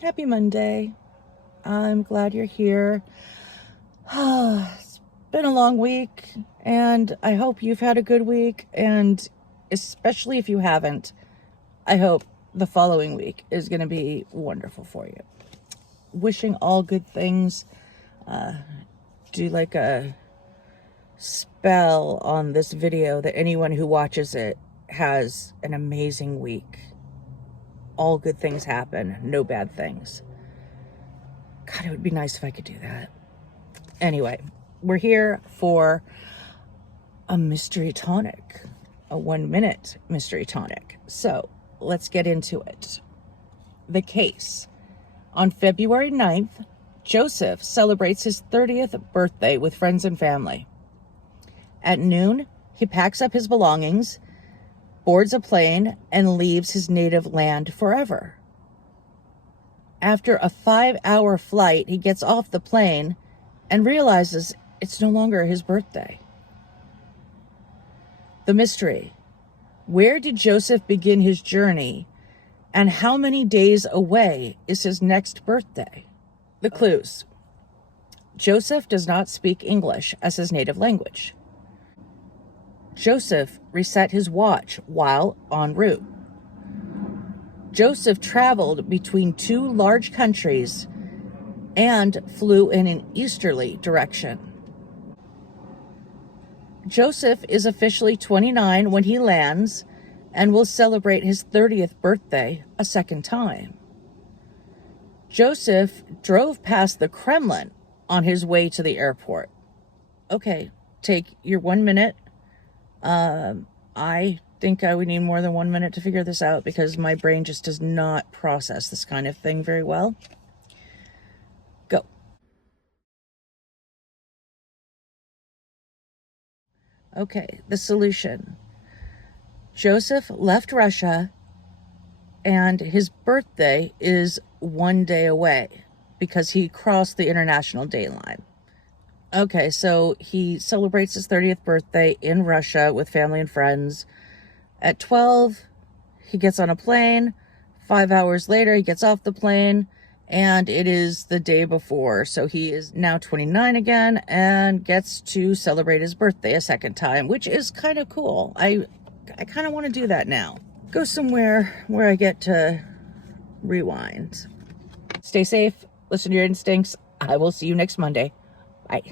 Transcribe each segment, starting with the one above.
Happy Monday. I'm glad you're here. It's been a long week, and I hope you've had a good week, and especially if you haven't, I hope the following week is going to be wonderful for you. Wishing all good things. Do like a spell on this video that anyone who watches it has an amazing week. All good things happen, no bad things. God, it would be nice if I could do that. Anyway, we're here for a mystery tonic, a 1-minute mystery tonic. So let's get into it. The case. On February 9th, Joseph celebrates his 30th birthday with friends and family. At noon, he packs up his belongings, boards a plane, and leaves his native land forever. After a 5-hour flight, he gets off the plane and realizes it's no longer his birthday. The mystery. Where did Joseph begin his journey, and how many days away is his next birthday? The clues. Joseph does not speak English as his native language. Joseph reset his watch while en route. Joseph traveled between 2 large countries and flew in an easterly direction. Joseph is officially 29 when he lands and will celebrate his 30th birthday a second time. Joseph drove past the Kremlin on his way to the airport. Okay, take your 1 minute. I think I would need more than 1 minute to figure this out because my brain just does not process this kind of thing very well. Go. Okay, the solution. Joseph left Russia and his birthday is 1 day away because he crossed the international date line. Okay, so he celebrates his 30th birthday in Russia with family and friends. At 12, he gets on a plane. 5 hours later, he gets off the plane, and it is the day before. So he is now 29 again and gets to celebrate his birthday a second time, which is kind of cool. I kind of want to do that now. Go somewhere where I get to rewind. Stay safe. Listen to your instincts. I will see you next Monday. Bye.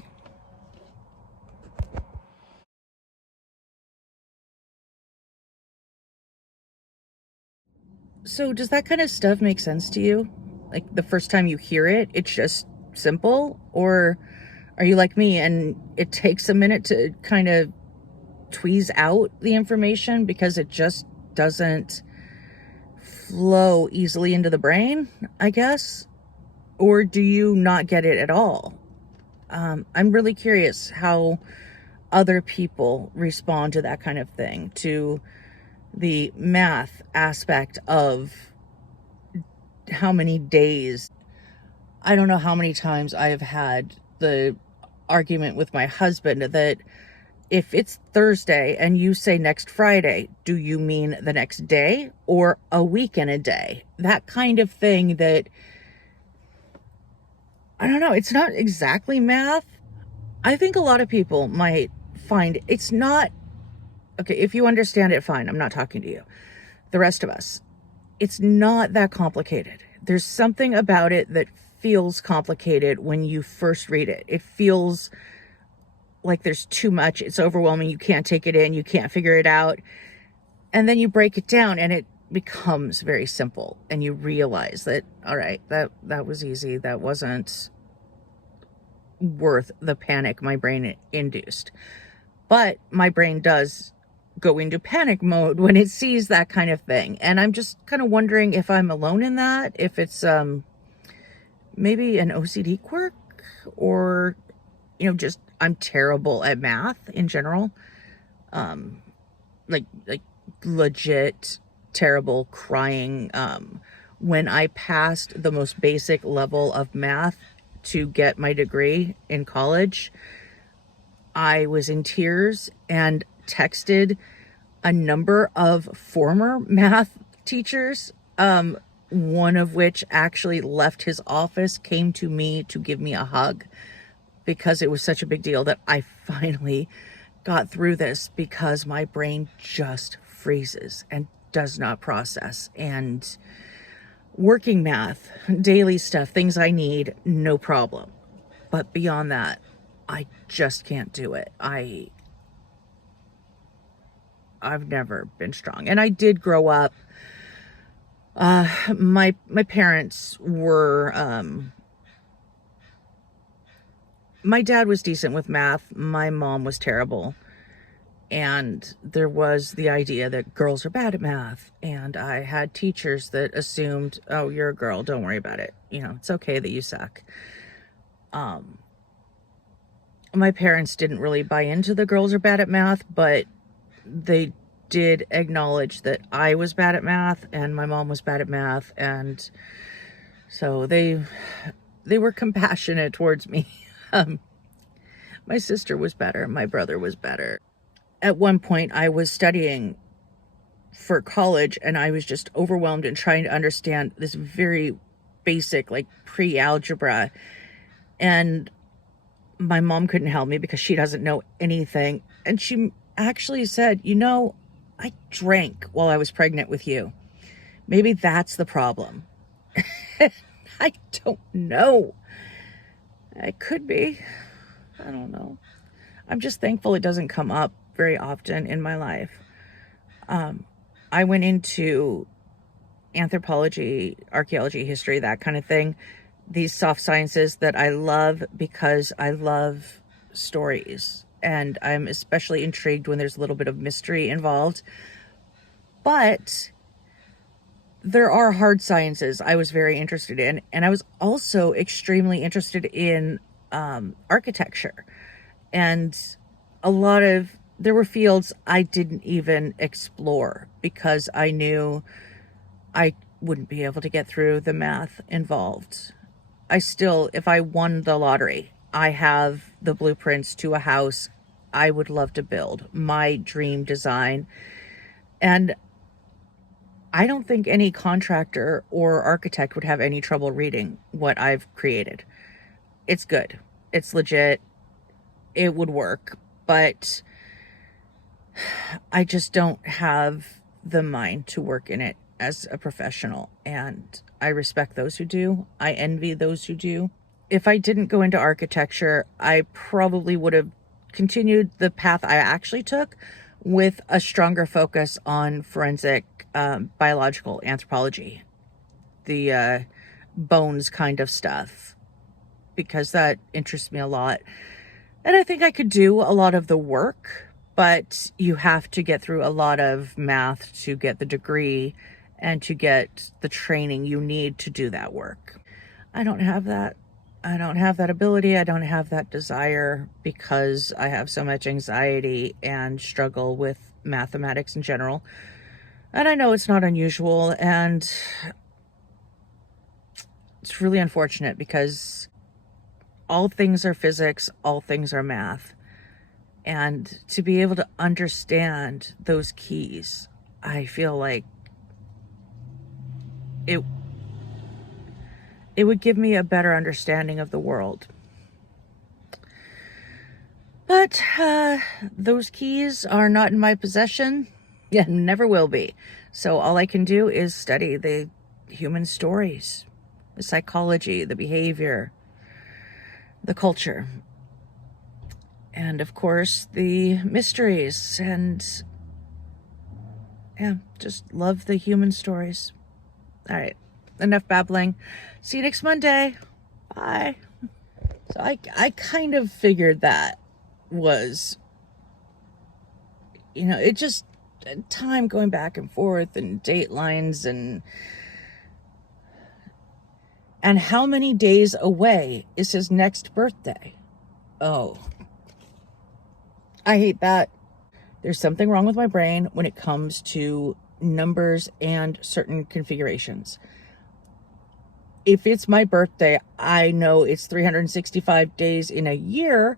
So does that kind of stuff make sense to you? Like the first time you hear it, it's just simple? Or are you like me and it takes a minute to kind of tweeze out the information because it just doesn't flow easily into the brain, I guess? Or do you not get it at all? I'm really curious how other people respond to that kind of thing, to the math aspect of how many days. I don't know how many times I have had the argument with my husband that if it's Thursday and you say next Friday, do you mean the next day or a week and a day? That kind of thing that, I don't know, it's not exactly math. I think a lot of people might find it's not, okay, if you understand it, fine, I'm not talking to you. The rest of us, it's not that complicated. There's something about it that feels complicated when you first read it. It feels like there's too much. It's overwhelming. You can't take it in. You can't figure it out. And then you break it down and it becomes very simple. And you realize that, all right, that was easy. That wasn't worth the panic my brain induced. But my brain does go into panic mode when it sees that kind of thing. And I'm just kind of wondering if I'm alone in that, if it's maybe an OCD quirk, or, you know, just I'm terrible at math in general. Like legit terrible, crying, when I passed the most basic level of math to get my degree in college, I was in tears and texted a number of former math teachers, one of which actually left his office, came to me to give me a hug because it was such a big deal that I finally got through this, because my brain just freezes and does not process. And working math, daily stuff, things I need, no problem. But beyond that, I just can't do it. I've never been strong. And I did grow up. My parents were, my dad was decent with math. My mom was terrible. And there was the idea that girls are bad at math. And I had teachers that assumed, oh, you're a girl, don't worry about it. You know, it's okay that you suck. My parents didn't really buy into the girls are bad at math, but they did acknowledge that I was bad at math and my mom was bad at math. And so they were compassionate towards me. My sister was better. My brother was better. At one point, I was studying for college and I was just overwhelmed and trying to understand this very basic, like pre-algebra. And my mom couldn't help me because she doesn't know anything. And she actually said, you know, I drank while I was pregnant with you. Maybe that's the problem. I don't know. It could be. I don't know. I'm just thankful it doesn't come up very often in my life. I went into anthropology, archaeology, history, that kind of thing. These soft sciences that I love because I love stories. And I'm especially intrigued when there's a little bit of mystery involved. But there are hard sciences I was very interested in. And I was also extremely interested in architecture. And there were fields I didn't even explore because I knew I wouldn't be able to get through the math involved. If I won the lottery, I have the blueprints to a house I would love to build, my dream design. And I don't think any contractor or architect would have any trouble reading what I've created. It's good. It's legit. It would work. But I just don't have the mind to work in it as a professional. And I respect those who do. I envy those who do. If I didn't go into architecture, I probably would have continued the path I actually took with a stronger focus on forensic biological anthropology, the bones kind of stuff, because that interests me a lot. And I think I could do a lot of the work, but you have to get through a lot of math to get the degree and to get the training you need to do that work. I don't have that. I don't have that ability. I don't have that desire because I have so much anxiety and struggle with mathematics in general. And I know it's not unusual, and it's really unfortunate because all things are physics, all things are math. And to be able to understand those keys, I feel like it would give me a better understanding of the world. But those keys are not in my possession. Yeah, never will be. So all I can do is study the human stories, the psychology, the behavior, the culture, and of course the mysteries, and yeah, just love the human stories. All right, enough babbling. See you next Monday. Bye. So I kind of figured that was, it just time going back and forth and datelines and how many days away is his next birthday? Oh, I hate that. There's something wrong with my brain when it comes to numbers and certain configurations. if it's my birthday, I know it's 365 days in a year,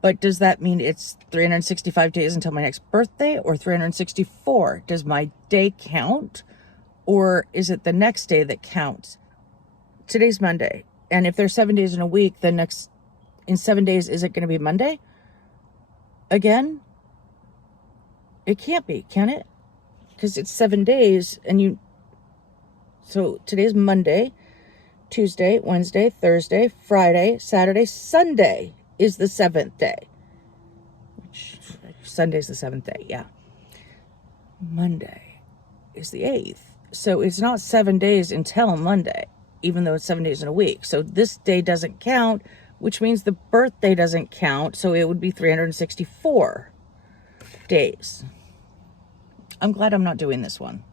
but does that mean it's 365 days until my next birthday or 364? Does my day count or is it the next day that counts? Today's Monday. And if there's 7 days in a week, in 7 days, is it going to be Monday again? It can't be, can it? Because it's 7 days so today's Monday, Tuesday, Wednesday, Thursday, Friday, Saturday, Sunday is the 7th day. Sunday's the 7th day, yeah. Monday is the 8th. So it's not 7 days until Monday, even though it's 7 days in a week. So this day doesn't count, which means the birthday doesn't count. So it would be 364 days. I'm glad I'm not doing this one.